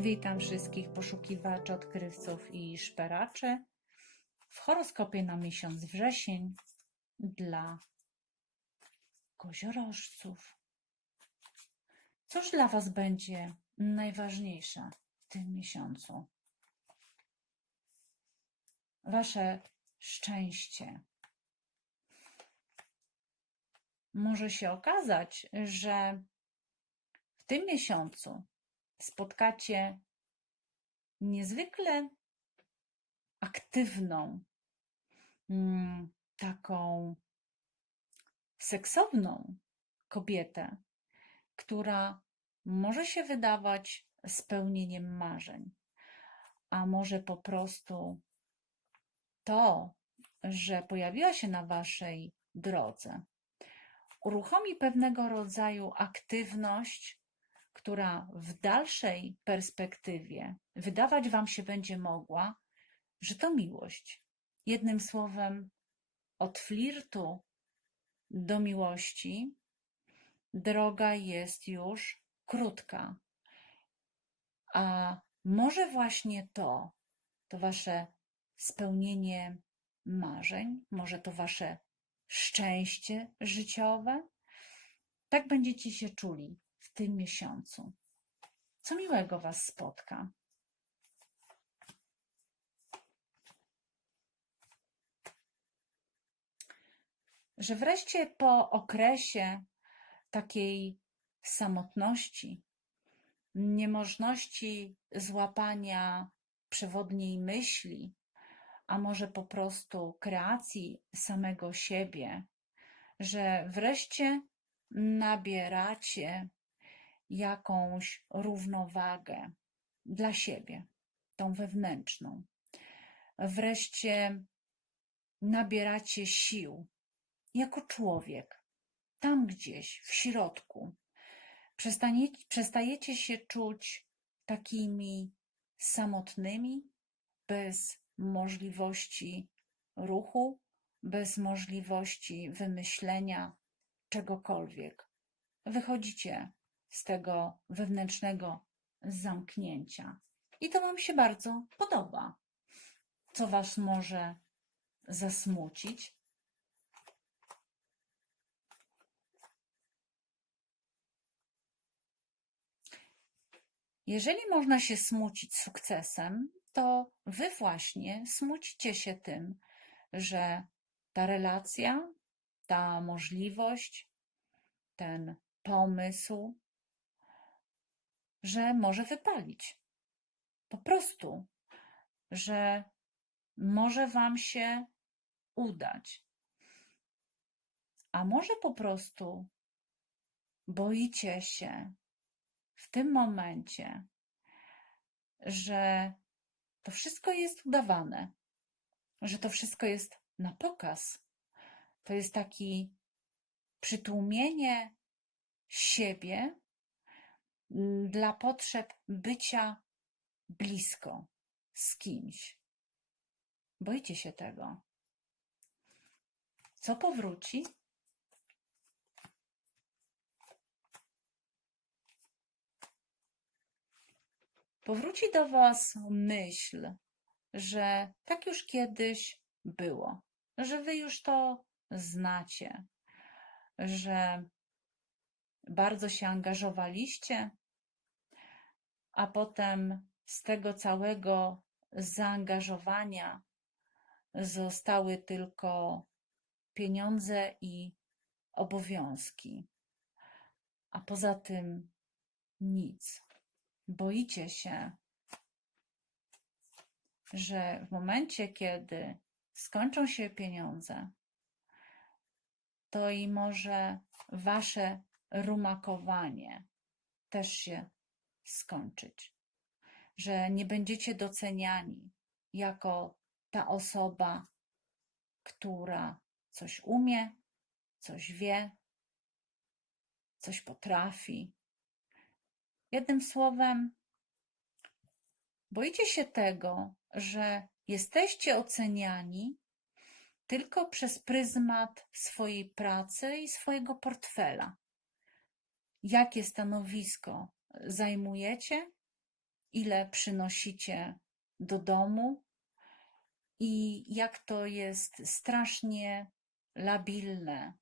Witam wszystkich poszukiwaczy, odkrywców i szperaczy w horoskopie na miesiąc wrzesień dla koziorożców. Cóż dla Was będzie najważniejsze w tym miesiącu? Wasze szczęście. Może się okazać, że w tym miesiącu spotkacie niezwykle aktywną, mm, taką seksowną kobietę, która może się wydawać spełnieniem marzeń, a może po prostu to, że pojawiła się na waszej drodze, uruchomi pewnego rodzaju aktywność, która w dalszej perspektywie wydawać Wam się będzie mogła, że to miłość. Jednym słowem, od flirtu do miłości droga jest już krótka. A może właśnie to, to Wasze spełnienie marzeń, może to Wasze szczęście życiowe, tak będziecie się czuli tym miesiącu. Co miłego Was spotka. Że wreszcie po okresie takiej samotności, niemożności złapania przewodniej myśli, a może po prostu kreacji samego siebie, że wreszcie nabieracie jakąś równowagę dla siebie, tą wewnętrzną. Wreszcie nabieracie sił jako człowiek, tam gdzieś w środku. Przestaniecie, przestajecie się czuć takimi samotnymi, bez możliwości ruchu, bez możliwości wymyślenia czegokolwiek. Wychodzicie z tego wewnętrznego zamknięcia. I to Wam się bardzo podoba. Co Was może zasmucić? Jeżeli można się smucić sukcesem, to Wy właśnie smucicie się tym, że ta relacja, ta możliwość, ten pomysł, że może wypalić. Po prostu, że może Wam się udać. A może po prostu boicie się w tym momencie, że to wszystko jest udawane, że to wszystko jest na pokaz. To jest taki przytłumienie siebie dla potrzeb bycia blisko z kimś. Boicie się tego. Co powróci? Powróci do Was myśl, że tak już kiedyś było, że Wy już to znacie, że bardzo się angażowaliście, a potem z tego całego zaangażowania zostały tylko pieniądze i obowiązki, a poza tym nic. Boicie się, że w momencie, kiedy skończą się pieniądze, to i może wasze rumakowanie też się skończyć. Że nie będziecie doceniani jako ta osoba, która coś umie, coś wie, coś potrafi. Jednym słowem, boicie się tego, że jesteście oceniani tylko przez pryzmat swojej pracy i swojego portfela. Jakie stanowisko zajmujecie ile przynosicie do domu i jak to jest strasznie labilne,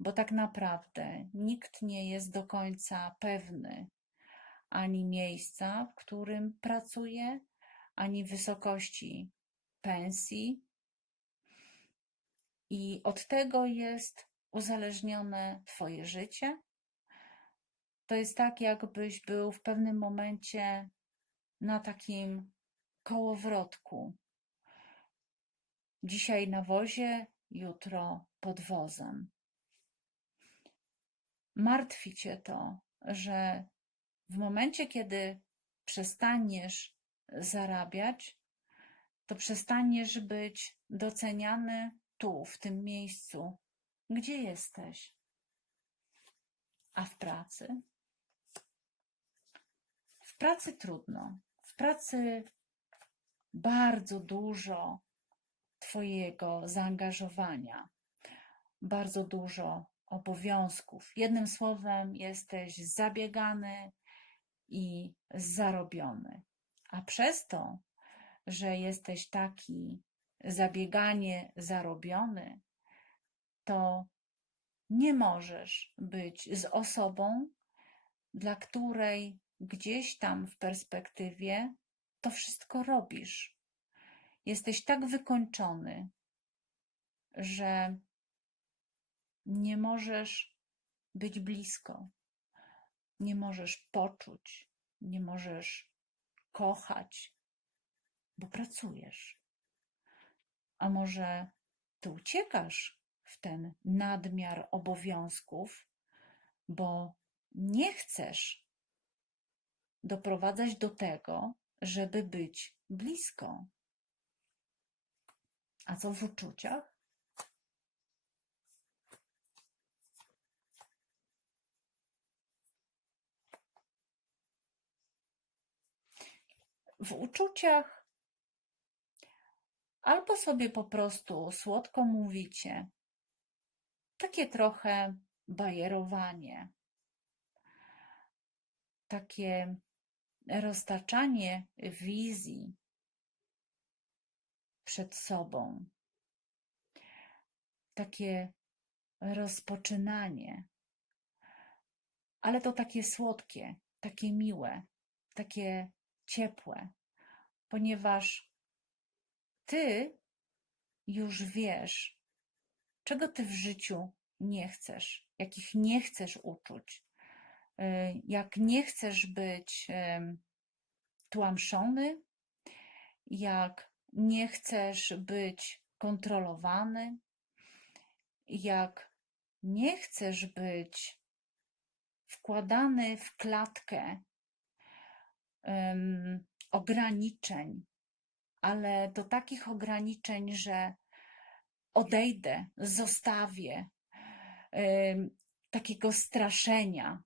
bo tak naprawdę nikt nie jest do końca pewny ani miejsca, w którym pracuje, ani wysokości pensji. I od tego jest uzależnione Twoje życie. To jest tak, jakbyś był w pewnym momencie na takim kołowrotku. Dzisiaj na wozie, jutro pod wozem. Martwi cię to, że w momencie, kiedy przestaniesz zarabiać, to przestaniesz być doceniany tu, w tym miejscu, gdzie jesteś. A w pracy? W pracy trudno. W pracy bardzo dużo Twojego zaangażowania, bardzo dużo obowiązków. Jednym słowem, jesteś zabiegany i zarobiony. A przez to, że jesteś taki zabieganie zarobiony, to nie możesz być z osobą, dla której gdzieś tam w perspektywie to wszystko robisz. Jesteś tak wykończony, że nie możesz być blisko, nie możesz poczuć, nie możesz kochać, bo pracujesz. A może ty uciekasz w ten nadmiar obowiązków, bo nie chcesz doprowadzać do tego, żeby być blisko. A co w uczuciach? W uczuciach albo sobie po prostu słodko mówicie, takie trochę bajerowanie, takie roztaczanie wizji przed sobą, takie rozpoczynanie, ale to takie słodkie, takie miłe, takie ciepłe, ponieważ ty już wiesz, czego ty w życiu nie chcesz, jakich nie chcesz uczuć, jak nie chcesz być tłamszony, jak nie chcesz być kontrolowany, jak nie chcesz być wkładany w klatkę um, ograniczeń, ale do takich ograniczeń, że odejdę, zostawię, um, takiego straszenia.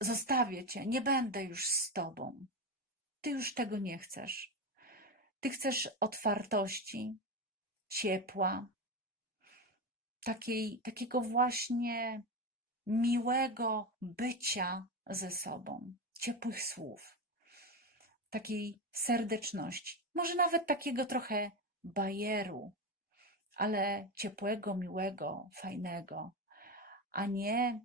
Zostawię cię, nie będę już z tobą. Ty już tego nie chcesz. Ty chcesz otwartości, ciepła, takiej, takiego właśnie miłego bycia ze sobą, ciepłych słów, takiej serdeczności, może nawet takiego trochę bajeru, ale ciepłego, miłego, fajnego, a nie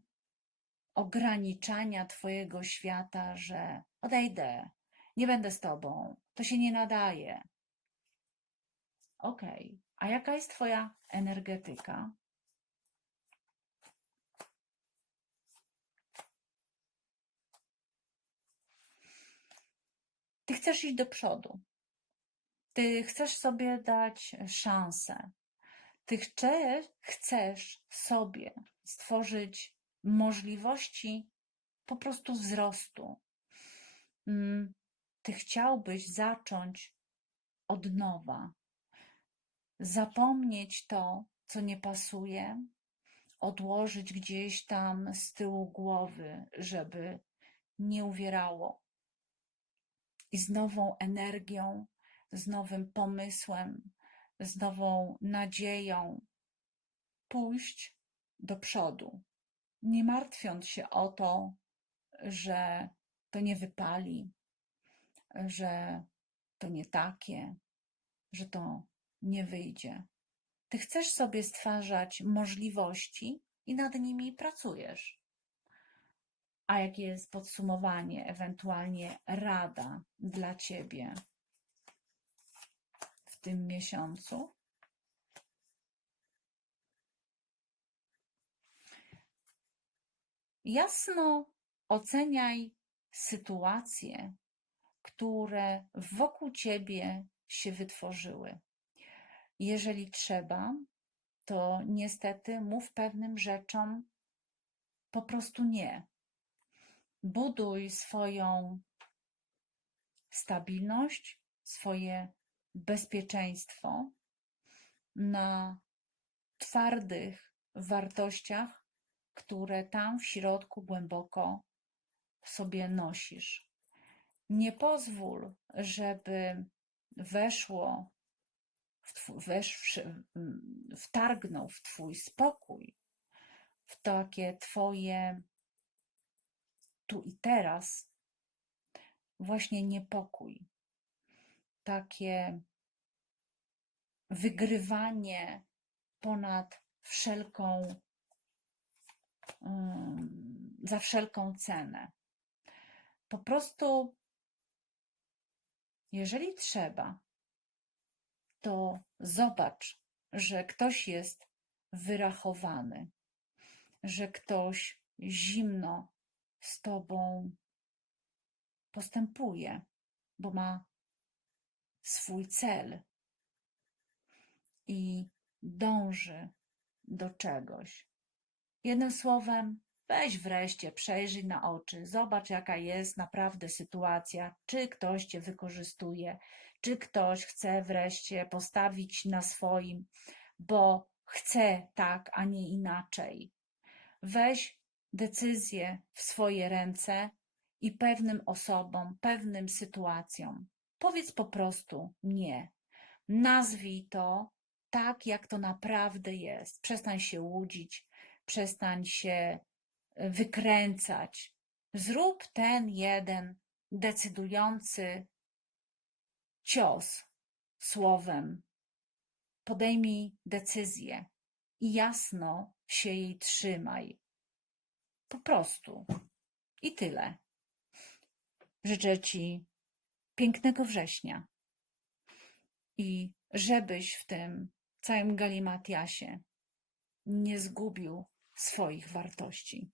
ograniczania Twojego świata, że odejdę, nie będę z Tobą, to się nie nadaje. Okej, okay. a jaka jest Twoja energetyka? Ty chcesz iść do przodu. Ty chcesz sobie dać szansę. Ty chcesz, chcesz sobie stworzyć możliwości po prostu wzrostu. Mm, ty chciałbyś zacząć od nowa, zapomnieć to, co nie pasuje, odłożyć gdzieś tam z tyłu głowy, żeby nie uwierało. I z nową energią, z nowym pomysłem, z nową nadzieją pójść do przodu, nie martwiąc się o to, że to nie wypali, że to nie takie, że to nie wyjdzie. Ty chcesz sobie stwarzać możliwości i nad nimi pracujesz. A jakie jest podsumowanie, ewentualnie rada dla ciebie w tym miesiącu? Jasno oceniaj sytuacje, które wokół ciebie się wytworzyły. Jeżeli trzeba, to niestety mów pewnym rzeczom po prostu nie. Buduj swoją stabilność, swoje bezpieczeństwo na twardych wartościach, które tam w środku głęboko w sobie nosisz. Nie pozwól, żeby weszło, w tw- weszwszy, mm, wtargnął w Twój spokój, w takie Twoje tu i teraz, właśnie niepokój, takie wygrywanie ponad wszelką, za wszelką cenę. Po prostu, jeżeli trzeba, to zobacz, że ktoś jest wyrachowany, że ktoś zimno z tobą postępuje, bo ma swój cel i dąży do czegoś. Jednym słowem, weź wreszcie, przejrzyj na oczy, zobacz, jaka jest naprawdę sytuacja, czy ktoś cię wykorzystuje, czy ktoś chce wreszcie postawić na swoim, bo chce tak, a nie inaczej. Weź decyzję w swoje ręce i pewnym osobom, pewnym sytuacjom. Powiedz po prostu nie. Nazwij to tak, jak to naprawdę jest. Przestań się łudzić, przestań się e, wykręcać. Zrób ten jeden decydujący cios słowem. Podejmij decyzję i jasno się jej trzymaj. Po prostu. I tyle. Życzę Ci pięknego września i żebyś w tym całym galimatiasie nie zgubił swoich wartości.